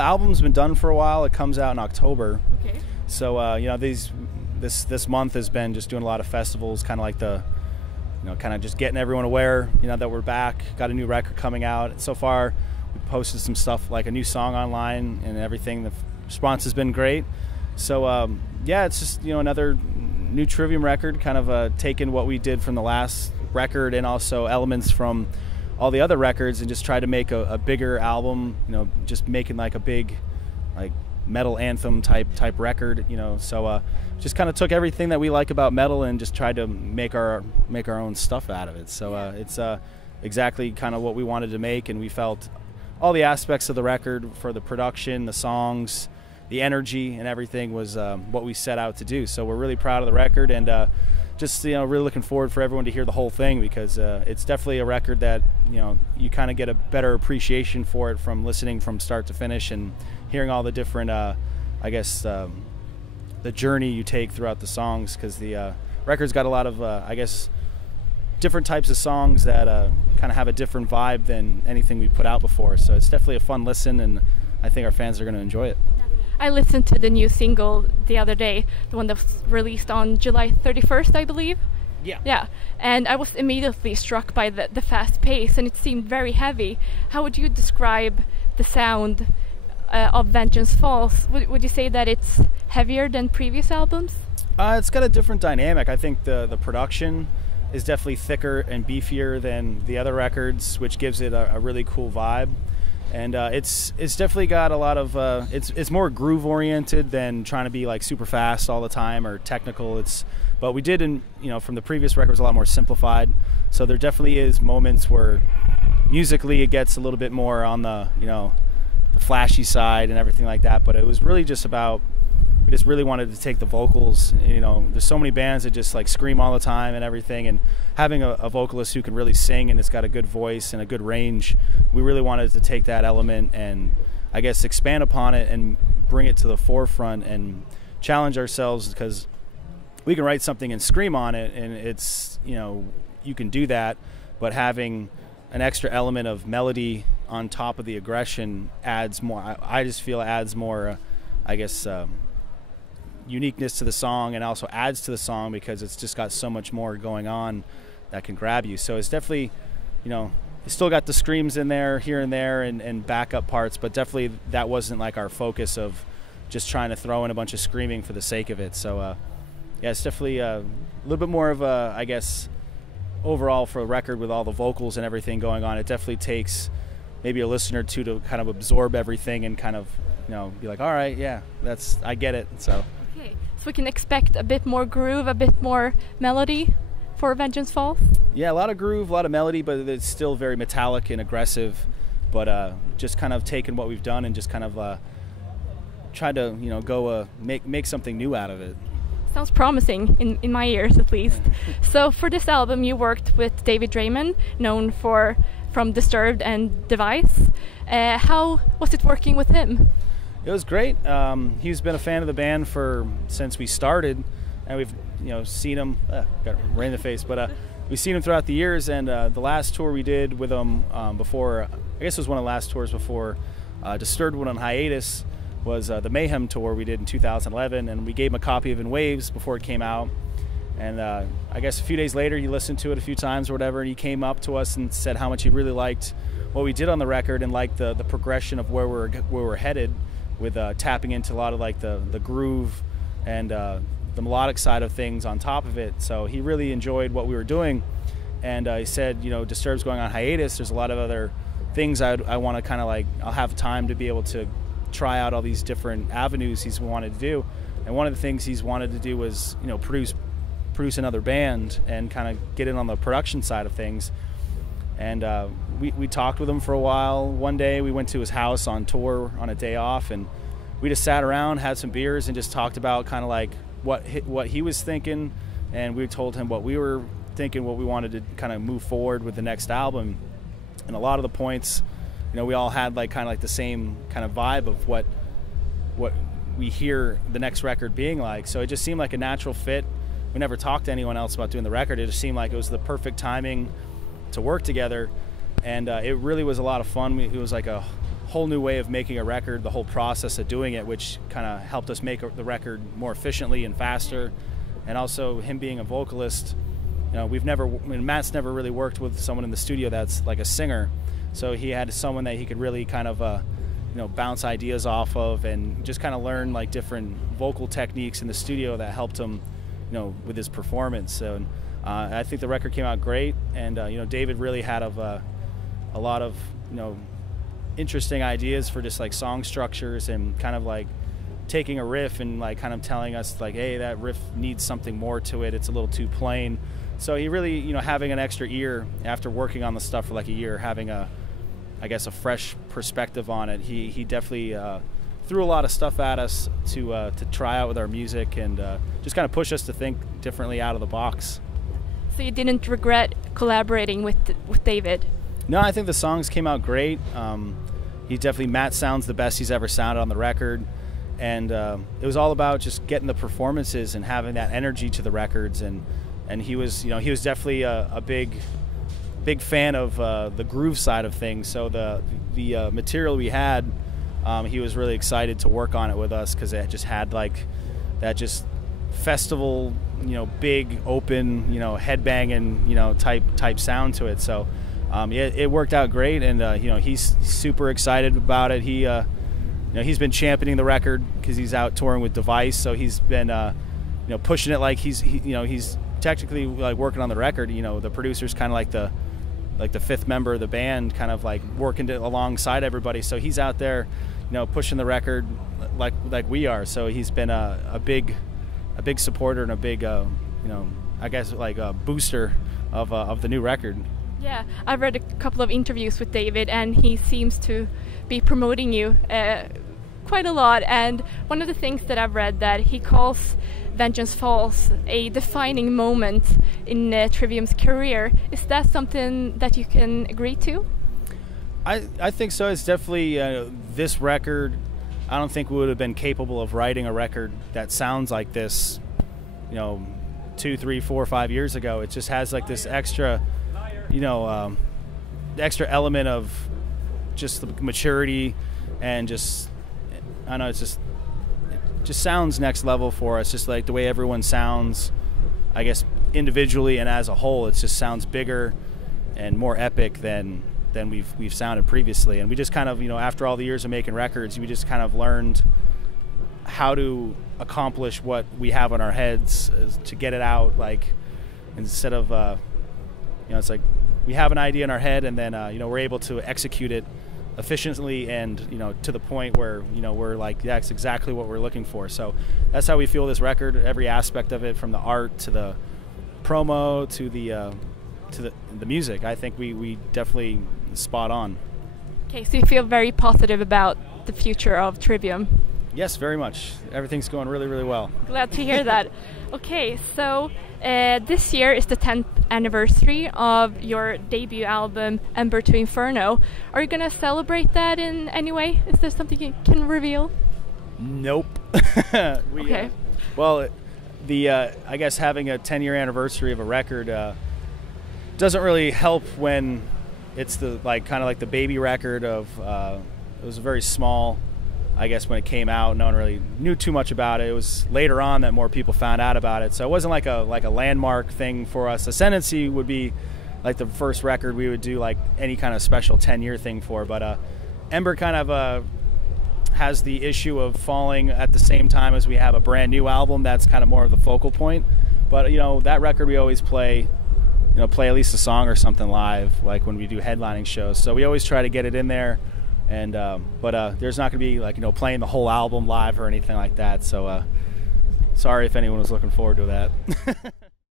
Album's been done for a while. It comes out in October. Okay. So you know, this month has been just doing a lot of festivals, kind of like kind of just getting everyone aware, that we're back. Got a new record coming out. So far, we posted some stuff like a new song online and everything. The response has been great. So yeah, it's just another new Trivium record, kind of taking what we did from the last record and also elements from all the other records and just try to make a bigger album, just making like a big metal anthem type record, so just kind of took everything that we like about metal and just tried to make our own stuff out of it. So it's exactly kind of what we wanted to make, and we felt all the aspects of the record, for the production, the songs, the energy and everything, was what we set out to do. So we're really proud of the record, and just really looking forward for everyone to hear the whole thing, because it's definitely a record that you kind of get a better appreciation for it from listening from start to finish and hearing all the different I guess the journey you take throughout the songs, because the record's got a lot of I guess different types of songs that kind of have a different vibe than anything we put out before. So it's definitely a fun listen, and I think our fans are going to enjoy it. I listened to the new single the other day, the one that was released on July 31st, I believe. Yeah, and I was immediately struck by the fast pace, and it seemed very heavy. How would you describe the sound of Vengeance Falls? Would you say that it's heavier than previous albums? It's got a different dynamic. I think the production is definitely thicker and beefier than the other records, which gives it a really cool vibe. And it's definitely got a lot of it's more groove oriented than trying to be like super fast all the time or technical. But we did from the previous records a lot more simplified. So there definitely is moments where musically it gets a little bit more on the the flashy side and everything like that. But it was really just about, we just really wanted to take the vocals. There's so many bands that just like scream all the time and everything, and having a vocalist who can really sing and it's got a good voice and a good range, we really wanted to take that element and I guess expand upon it and bring it to the forefront and challenge ourselves, because we can write something and scream on it, and it's you can do that, but having an extra element of melody on top of the aggression adds more. I just feel adds more I guess uniqueness to the song, and also adds to the song because it's just got so much more going on that can grab you. So it's definitely, it's still got the screams in there here and there and backup parts, but definitely that wasn't like our focus of just trying to throw in a bunch of screaming for the sake of it. So yeah, it's definitely a little bit more of a, I guess, overall for a record with all the vocals and everything going on, it definitely takes maybe a listener or two to kind of absorb everything and kind of be like, all right, yeah, I get it. So we can expect a bit more groove, a bit more melody for Vengeance Falls? Yeah, a lot of groove, a lot of melody, but it's still very metallic and aggressive. But just kind of taking what we've done and just kind of try to go make something new out of it. Sounds promising in my ears, at least. So for this album you worked with David Draiman, known from Disturbed and Device. How was it working with him? It was great. He's been a fan of the band since we started, and we've seen him. Got rain in the face, but we've seen him throughout the years. And the last tour we did with him before, I guess it was one of the last tours before Disturbed went on hiatus, was the Mayhem tour we did in 2011, and we gave him a copy of In Waves before it came out. And I guess a few days later he listened to it a few times or whatever, and he came up to us and said how much he really liked what we did on the record and liked the progression of where we're headed, with tapping into a lot of like the groove and the melodic side of things on top of it. So he really enjoyed what we were doing, and he said, Disturbed's going on hiatus. There's a lot of other things I want to kind of like, I'll have time to be able to try out all these different avenues he's wanted to do. And one of the things he's wanted to do was produce another band and kind of get in on the production side of things. And we talked with him for a while. One day we went to his house on tour on a day off, and we just sat around, had some beers, and just talked about kind of like what he was thinking, and we told him what we were thinking, what we wanted to kind of move forward with the next album. And a lot of the points, we all had like kind of like the same kind of vibe of what we hear the next record being like. So it just seemed like a natural fit. We never talked to anyone else about doing the record. It just seemed like it was the perfect timing to work together, and it really was a lot of fun. It was like a whole new way of making a record, the whole process of doing it, which kind of helped us make the record more efficiently and faster. And also him being a vocalist, you know, Matt's never really worked with someone in the studio that's like a singer, so he had someone that he could really kind of you know, bounce ideas off of and just kind of learn like different vocal techniques in the studio that helped him, you know, with his performance. So I think the record came out great, and you know, David really had a lot of, you know, interesting ideas for just like song structures and kind of like taking a riff and like kind of telling us like, hey, that riff needs something more to it, it's a little too plain. So he really, you know, having an extra ear after working on the stuff for like a year, having I guess a fresh perspective on it, he definitely threw a lot of stuff at us to try out with our music, and just kind of push us to think differently out of the box. So you didn't regret collaborating with David? No, I think the songs came out great. Matt sounds the best he's ever sounded on the record, and it was all about just getting the performances and having that energy to the records, and he was, you know, he was definitely a big fan of the groove side of things. So the material we had, he was really excited to work on it with us, because it just had like that just festival, you know, big open, you know, headbanging, you know, type sound to it. So it worked out great, and you know, he's super excited about it. He you know, he's been championing the record because he's out touring with Device, so he's been you know, pushing it like he's technically like working on the record. You know, the producer's kind of like the fifth member of the band, kind of like working alongside everybody. So he's out there, you know, pushing the record like we are. So he's been a big supporter and a big you know, I guess like a booster of the new record. Yeah, I've read a couple of interviews with David, and he seems to be promoting you quite a lot. And one of the things that I've read, that he calls Vengeance Falls a defining moment in Trivium's career. Is that something that you can agree to? I think so. It's definitely this record. I don't think we would have been capable of writing a record that sounds like this, you know, 2, 3, 4, 5 years ago. It just has like this extra, you know, extra element of just the maturity, and just, I don't know, it just sounds next level for us. Just like the way everyone sounds, I guess individually and as a whole, it just sounds bigger and more epic than we've sounded previously. And we just kind of, you know, after all the years of making records, we just kind of learned how to accomplish what we have on our heads, to get it out, like, instead of you know, it's like we have an idea in our head, and then you know, we're able to execute it efficiently, and you know, to the point where, you know, we're like, that's exactly what we're looking for. So that's how we feel this record, every aspect of it, from the art to the promo to the music. I think we definitely spot on. Okay, so you feel very positive about the future of Trivium? Yes, very much. Everything's going really, really well. Glad to hear that. Okay, so this year is the 10th anniversary of your debut album, Ember to Inferno. Are you going to celebrate that in any way? Is there something you can reveal? Nope. Okay. Well, I guess having a 10-year anniversary of a record doesn't really help when it's the kind of like the baby record of it was very small. I guess when it came out, no one really knew too much about it. It was later on that more people found out about it. So it wasn't like a landmark thing for us. Ascendancy would be like the first record we would do like any kind of special 10-year thing for. But Ember kind of has the issue of falling at the same time as we have a brand new album. That's kind of more of the focal point. But you know, that record we always play at least a song or something live, like when we do headlining shows. So we always try to get it in there. And but there's not going to be like, you know, playing the whole album live or anything like that. So sorry if anyone was looking forward to that.